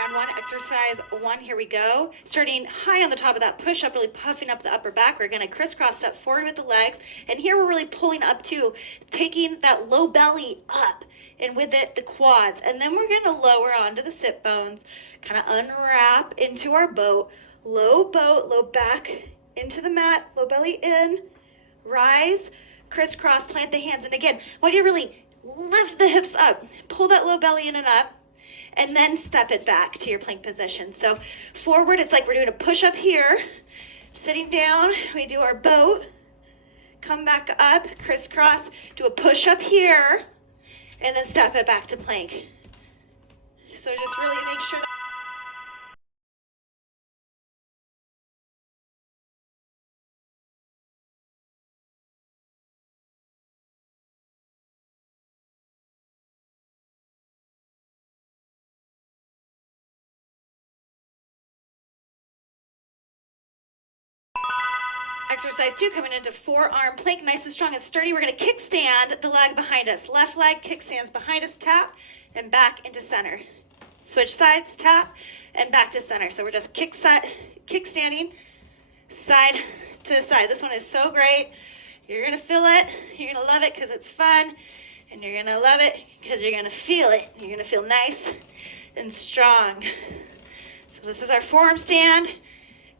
Round one, exercise one, here we go. Starting high on the top of that push-up, really puffing up the upper back. We're gonna crisscross step forward with the legs. And here we're really pulling up too, taking that low belly up, and with it, the quads. And then we're gonna lower onto the sit bones, kind of unwrap into our boat, low back into the mat, low belly in, rise, crisscross, plant the hands. And again, I want you to really lift the hips up, pull that low belly in and up, and then step it back to your plank position. So forward, it's like we're doing a push-up here. Sitting down, we do our boat, come back up, crisscross, do a push-up here, and then step it back to plank. So just really make sure that exercise two, coming into forearm plank, nice and strong and sturdy. We're gonna kickstand the leg behind us. Left leg kickstands behind us, tap, and back into center. Switch sides, tap, and back to center. So we're just kickstanding side to side. This one is so great. You're gonna feel it, you're gonna love it because it's fun, and you're gonna love it because you're gonna feel it. You're gonna feel nice and strong. So this is our forearm stand,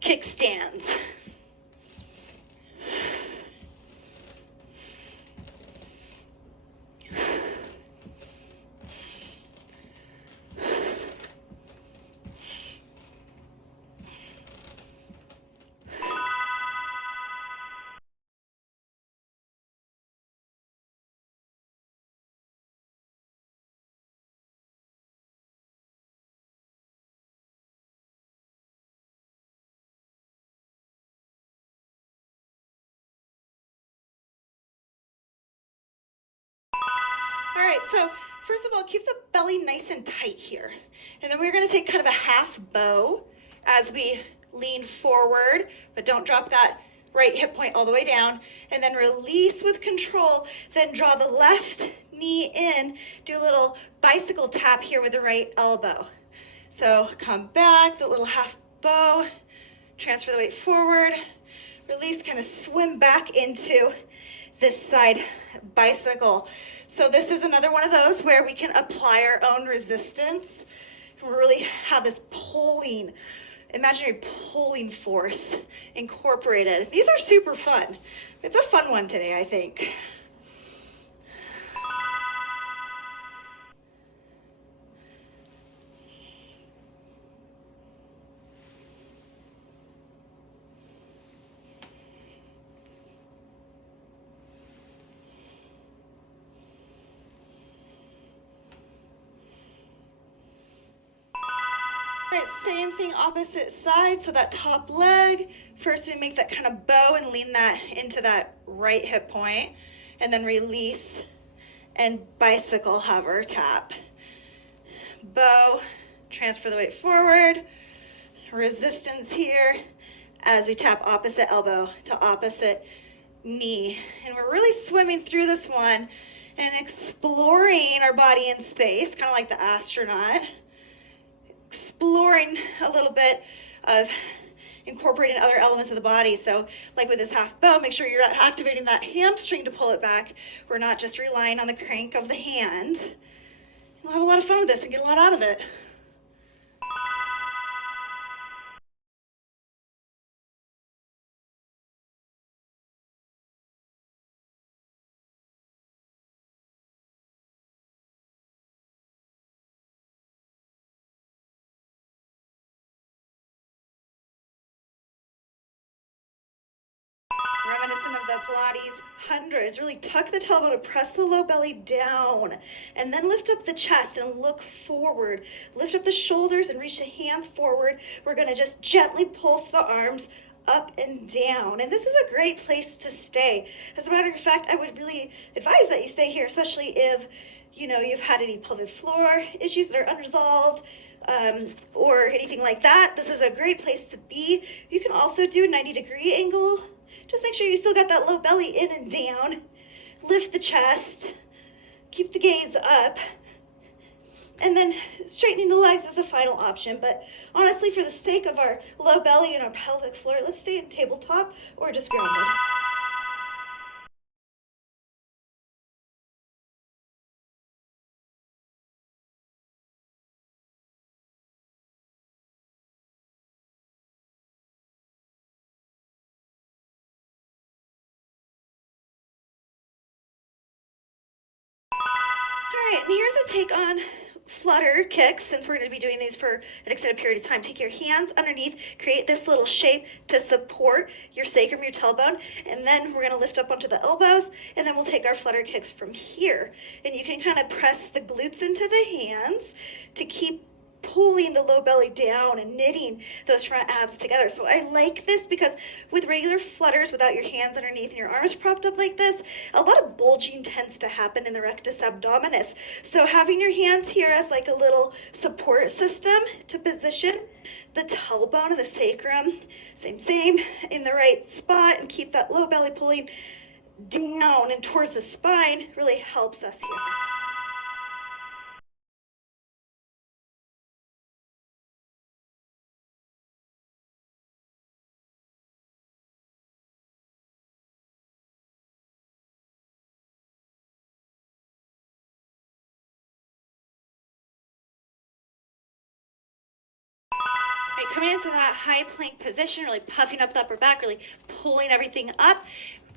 kickstands. All right, so first of all, keep the belly nice and tight here. And then we're gonna take kind of a half bow as we lean forward, but don't drop that right hip point all the way down. And then release with control, then draw the left knee in, do a little bicycle tap here with the right elbow. So come back, the little half bow, transfer the weight forward, release, kind of swim back into this side bicycle. So this is another one of those where we can apply our own resistance. We really have this pulling, imaginary pulling force incorporated. These are super fun. It's a fun one today, I think. All right, same thing, opposite side. So that top leg, first we make that kind of bow and lean that into that right hip point, and then release and bicycle hover tap. Bow, transfer the weight forward, resistance here as we tap opposite elbow to opposite knee. And we're really swimming through this one and exploring our body in space, kind of like the astronaut. Exploring a little bit of incorporating other elements of the body. So like with this half bow, make sure you're activating that hamstring to pull it back. We're not just relying on the crank of the hand. We'll have a lot of fun with this and get a lot out of it. Reminiscent of the Pilates 100s, really tuck the tailbone to press the low belly down, and then lift up the chest and look forward. Lift up the shoulders and reach the hands forward. We're gonna just gently pulse the arms up and down. And this is a great place to stay. As a matter of fact, I would really advise that you stay here, especially if you've had any pelvic floor issues that are unresolved, or anything like that. This is a great place to be. You can also do a 90-degree angle. Just make sure you still got that low belly in and down. Lift the chest. Keep the gaze up. And then straightening the legs is the final option. But honestly, for the sake of our low belly and our pelvic floor, let's stay in tabletop or just grounded. All right, and here's a take on flutter kicks, since we're going to be doing these for an extended period of time. Take your hands underneath, create this little shape to support your sacrum, your tailbone, and then we're going to lift up onto the elbows, and then we'll take our flutter kicks from here. And you can kind of press the glutes into the hands to keep pulling the low belly down and knitting those front abs together. So I like this because with regular flutters without your hands underneath and your arms propped up like this, a lot of bulging tends to happen in the rectus abdominis. So having your hands here as like a little support system to position the tailbone and the sacrum, same thing, in the right spot, and keep that low belly pulling down and towards the spine really helps us here. Right, coming into that high plank position, really puffing up the upper back, really pulling everything up.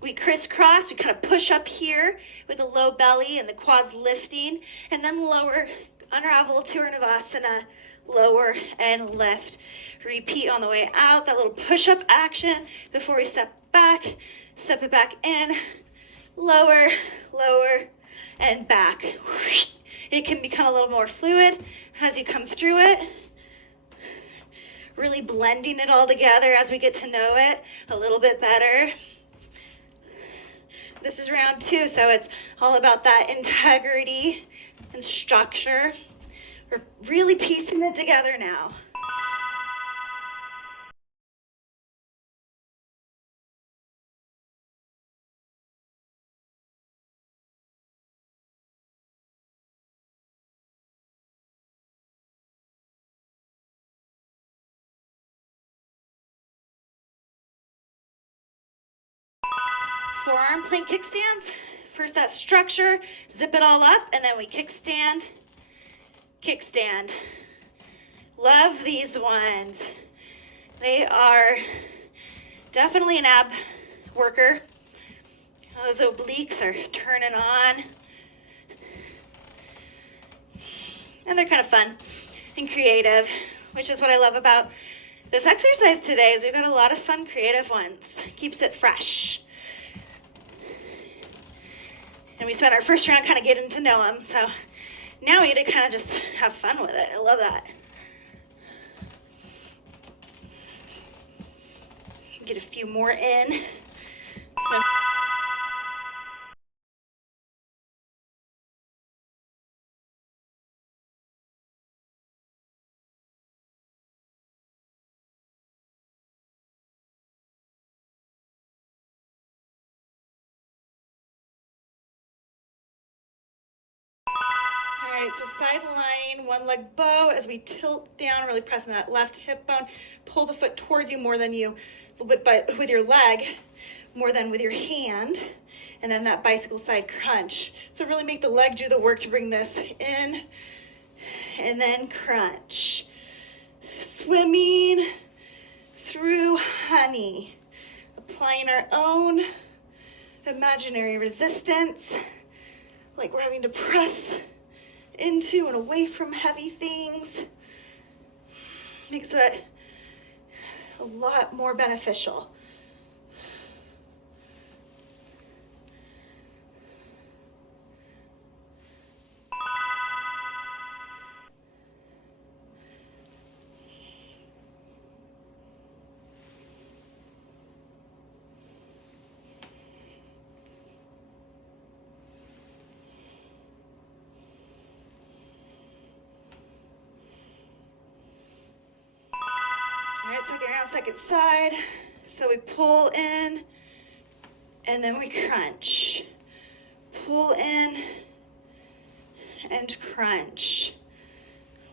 We crisscross, we kind of push up here with the low belly and the quads lifting, and then lower, unravel to Urnavasana, lower and lift. Repeat on the way out, that little push-up action before we step it back in, lower, lower, and back. It can become a little more fluid as you come through it. Really blending it all together as we get to know it a little bit better. This is round 2, so it's all about that integrity and structure. We're really piecing it together now. Forearm plank kickstands. First that structure, zip it all up, and then we kickstand, kickstand. Love these ones. They are definitely an ab worker. Those obliques are turning on. And they're kind of fun and creative, which is what I love about this exercise today, is we've got a lot of fun, creative ones. Keeps it fresh. And we spent our first round kind of getting to know them, so now we get to kind of just have fun with it. I love that. Get a few more in. All right, so side lying, one leg bow as we tilt down, really pressing that left hip bone. Pull the foot towards you more than you, with your leg, more than with your hand. And then that bicycle side crunch. So really make the leg do the work to bring this in, and then crunch. Swimming through honey. Applying our own imaginary resistance, like we're having to press into and away from heavy things. Makes it a lot more beneficial. All right, second round, second side. So we pull in, and then we crunch. Pull in, and crunch.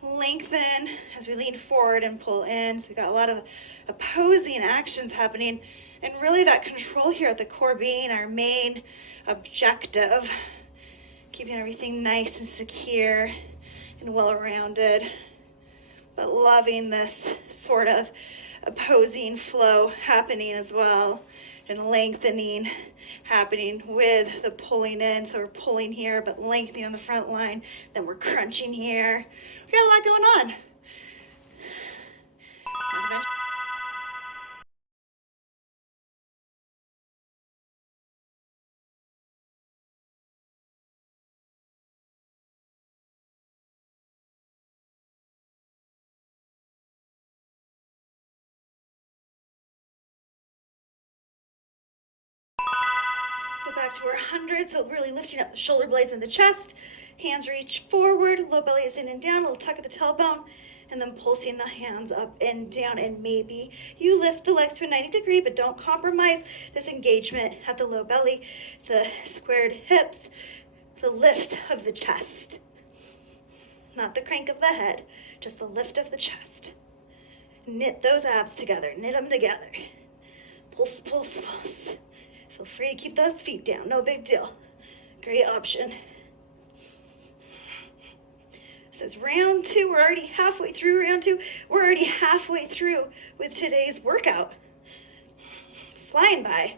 lengthen as we lean forward and pull in. So we got a lot of opposing actions happening, and really that control here at the core being our main objective, keeping everything nice and secure and well-rounded, but loving this sort of opposing flow happening as well, and lengthening happening with the pulling in. So we're pulling here, but lengthening on the front line. Then we're crunching here. We got a lot going on. So back to our 100. So really lifting up the shoulder blades in the chest. Hands reach forward, low belly is in and down, a little tuck at the tailbone, and then pulsing the hands up and down. And maybe you lift the legs to a 90 degree, but don't compromise this engagement at the low belly, the squared hips, the lift of the chest. Not the crank of the head, just the lift of the chest. Knit those abs together, knit them together. Pulse, pulse, pulse. Feel free to keep those feet down, no big deal. Great option. This is round 2. We're already halfway through round 2. We're already halfway through with today's workout. Flying by.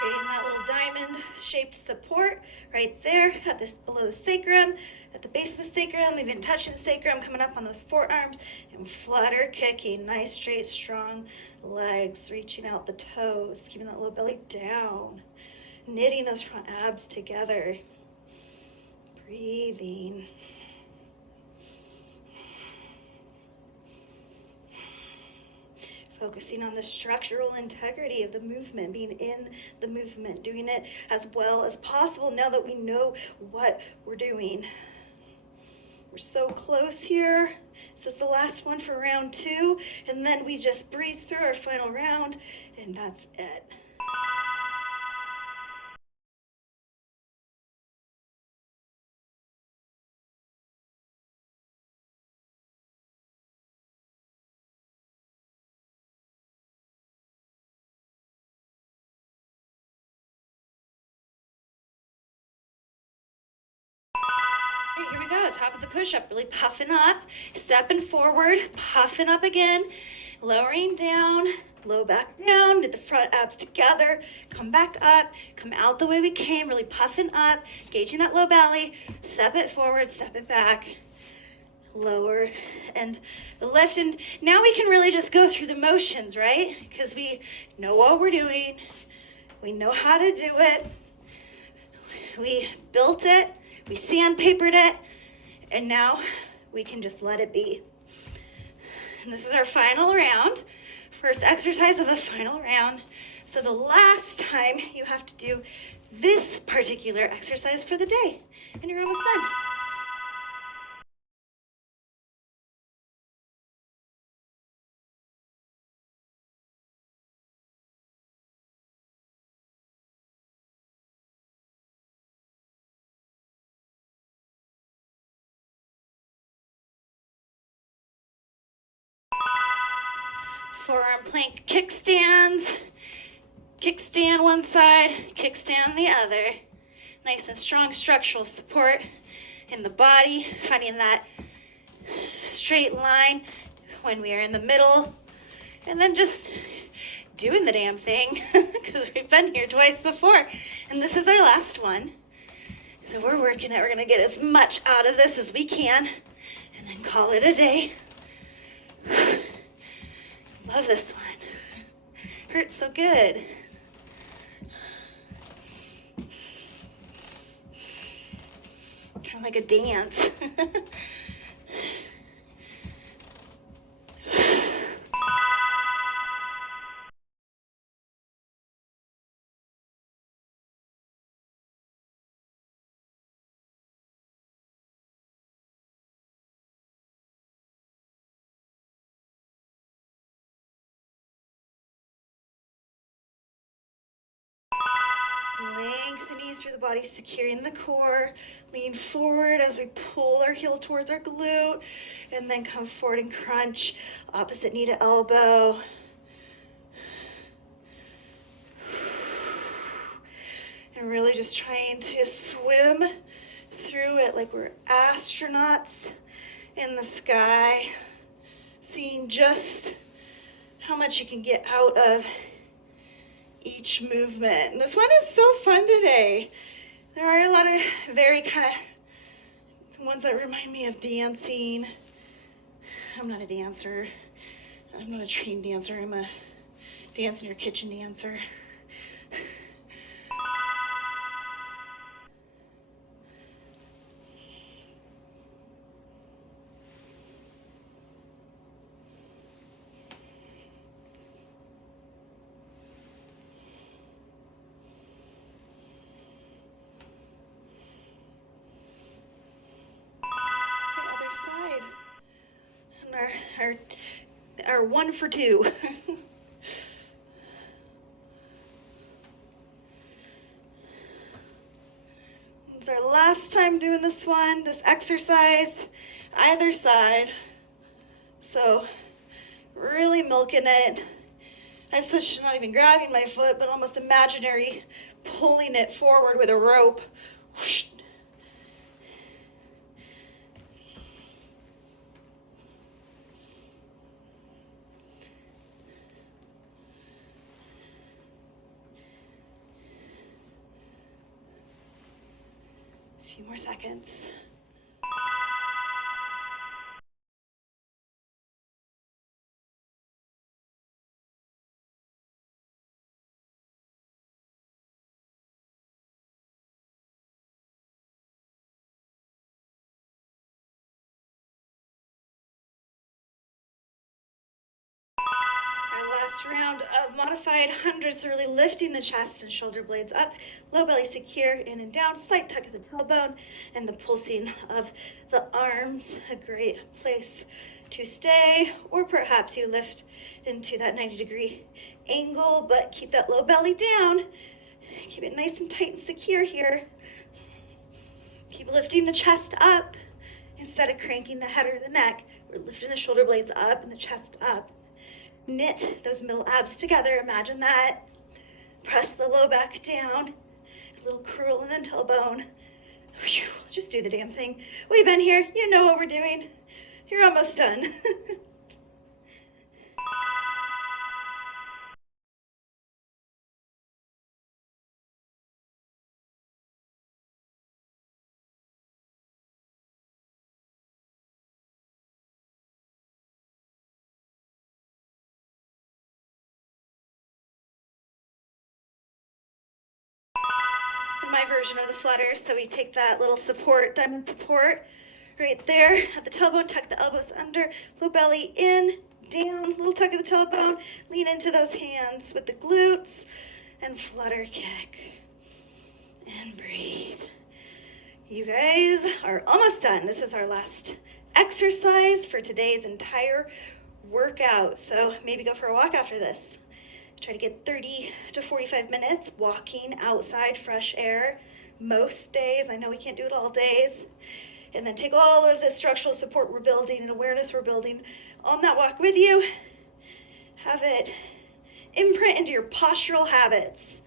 Creating that little diamond shaped support right there at this below the sacrum, at the base of the sacrum, even touching the sacrum, coming up on those forearms, and flutter kicking. Nice, straight, strong legs, reaching out the toes, keeping that low belly down, knitting those front abs together, breathing. Focusing on the structural integrity of the movement, being in the movement, doing it as well as possible now that we know what we're doing. We're so close here. This is the last one for round 2, and then we just breeze through our final round, and that's it. All right, here we go, top of the push-up, really puffing up, stepping forward, puffing up again, lowering down, low back down, knit the front abs together, come back up, come out the way we came, really puffing up, engaging that low belly, step it forward, step it back, lower, and lift. And now we can really just go through the motions, right? Because we know what we're doing, we know how to do it, we built it, we sandpapered it, and now we can just let it be. And this is our final round, first exercise of the final round. So the last time you have to do this particular exercise for the day, and you're almost done. Forearm plank kickstands. Kickstand one side, kickstand the other. Nice and strong structural support in the body, finding that straight line when we are in the middle, and then just doing the damn thing, because we've been here twice before, and this is our last one. So we're working it. We're gonna get as much out of this as we can, and then call it a day. Love this one. Hurts so good. Kind of like a dance. Lengthening through the body, securing the core. Lean forward as we pull our heel towards our glute, and then come forward and crunch, opposite knee to elbow. And really just trying to swim through it like we're astronauts in the sky, seeing just how much you can get out of each movement. And this one is so fun today. There are a lot of very kind of ones that remind me of dancing. I'm not a dancer. I'm not a trained dancer. I'm a dance in your kitchen dancer. Side. And our 1 for 2. It's our last time doing this exercise, either side. So really milking it. I've switched to not even grabbing my foot, but almost imaginary pulling it forward with a rope. Whoosh. A few more seconds. Our last round of modified hundreds, really lifting the chest and shoulder blades up, low belly secure, in and down, slight tuck of the tailbone, and the pulsing of the arms, a great place to stay, or perhaps you lift into that 90-degree angle, but keep that low belly down. Keep it nice and tight and secure here. Keep lifting the chest up instead of cranking the head or the neck. We're lifting the shoulder blades up and the chest up. Knit those middle abs together. Imagine that. Press the low back down. A little curl in the tailbone. Whew, just do the damn thing. We've been here. You know what we're doing. You're almost done. In my version of the flutter, so we take that little support, diamond support, right there at the tailbone, tuck the elbows under, low belly in, down, little tuck of the tailbone, lean into those hands with the glutes, and flutter kick. And breathe. You guys are almost done. This is our last exercise for today's entire workout. So maybe go for a walk after this. Try to get 30 to 45 minutes walking outside, fresh air most days. I know we can't do it all days. And then take all of the structural support we're building and awareness we're building on that walk with you. Have it imprint into your postural habits.